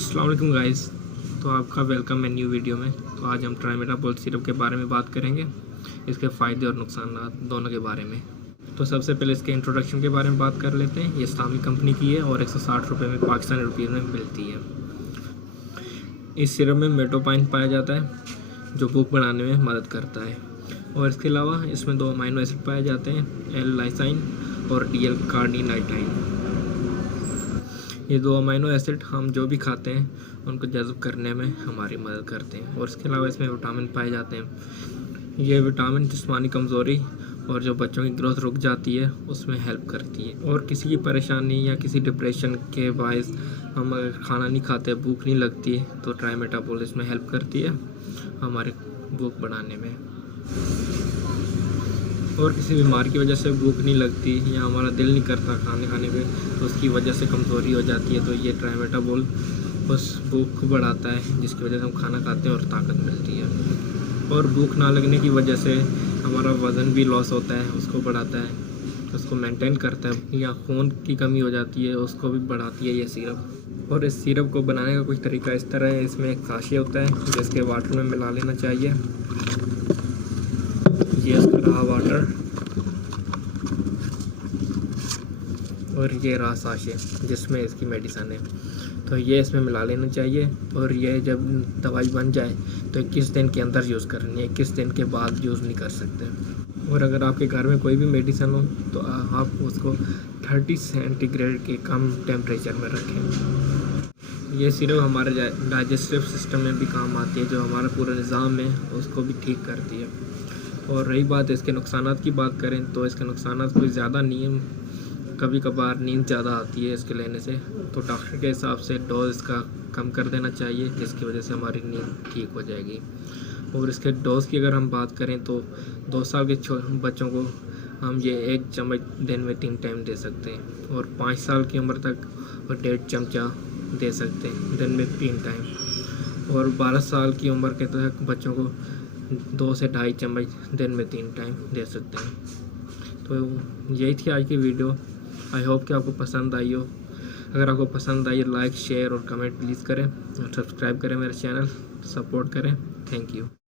अस्सलाम वालेकुम गाइस। तो आपका वेलकम है न्यू वीडियो में। तो आज हम ट्राइमेटाबोल सिरप के बारे में बात करेंगे, इसके फ़ायदे और नुकसान दोनों के बारे में। तो सबसे पहले इसके इंट्रोडक्शन के बारे में बात कर लेते हैं। ये इस्लामिक कंपनी की है और 160 रुपये में पाकिस्तानी रुपये में मिलती है। इस सिरप में मेटोपाइन पाया जाता है जो भूख बढ़ाने में मदद करता है, और इसके अलावा इसमें 2 अमाइनो एसिड पाए जाते हैं, L-लाइसाइन और DL-कार्निटाइन। ये 2 अमाइनो एसिड हम जो भी खाते हैं उनको जज़्ब करने में हमारी मदद करते हैं, और इसके अलावा इसमें विटामिन पाए जाते हैं। ये विटामिन जिस्मानी कमज़ोरी और जो बच्चों की ग्रोथ रुक जाती है उसमें हेल्प करती है, और किसी की परेशानी या किसी डिप्रेशन के बायस हम अगर खाना नहीं खाते, भूख नहीं लगती, तो ट्राइमेटाबोल इसमें हेल्प करती है हमारे भूख बढ़ाने में। और किसी बीमारी की वजह से भूख नहीं लगती या हमारा दिल नहीं करता खाने पे, तो उसकी वजह से कमज़ोरी हो जाती है, तो ये ट्राइमेटाबोल उस भूख को बढ़ाता है जिसकी वजह से हम खाना खाते हैं और ताकत मिलती है। और भूख ना लगने की वजह से हमारा वज़न भी लॉस होता है, उसको बढ़ाता है, उसको मेंटेन करता है। या खून की कमी हो जाती है उसको भी बढ़ाती है ये सिरप। और इस सिरप को बनाने का कुछ तरीका इस तरह है। इसमें एक साशे होता है जिसके वाटर में मिला लेना चाहिए। ये इसका रहा वाटर, और ये रहा साशे जिसमें इसकी मेडिसन है। तो ये इसमें मिला लेना चाहिए, और ये जब दवाई बन जाए तो 21 दिन के अंदर यूज़ करनी है, 21 दिन के बाद यूज़ नहीं कर सकते। और अगर आपके घर में कोई भी मेडिसन हो तो आप उसको 30 सेंटीग्रेड के कम टेम्परेचर में रखें। ये सिर्फ हमारे डाइजेस्टिव सिस्टम में भी काम आती है, जो हमारा पूरा निज़ाम है उसको भी ठीक करती है। और रही बात इसके नुकसानात की बात करें तो इसके नुकसानात कोई ज़्यादा नहीं है। कभी कभार नींद ज़्यादा आती है इसके लेने से, तो डॉक्टर के हिसाब से डोज इसका कम कर देना चाहिए, जिसकी वजह से हमारी नींद ठीक हो जाएगी। और इसके डोज की अगर हम बात करें तो 2 साल के बच्चों को हम ये 1 चम्मच दिन में 3 टाइम दे सकते हैं, और 5 साल की उम्र तक और 1.5 चमचा दे सकते हैं दिन में 3 टाइम, और 12 साल की उम्र के तक बच्चों को 2 से 2.5 चम्मच दिन में 3 टाइम दे सकते हैं। तो यही थी आज की वीडियो। आई होप कि आपको पसंद आई हो। अगर आपको पसंद आई लाइक, शेयर और कमेंट प्लीज़ करें, और सब्सक्राइब करें मेरे चैनल, सपोर्ट करें। Thank you.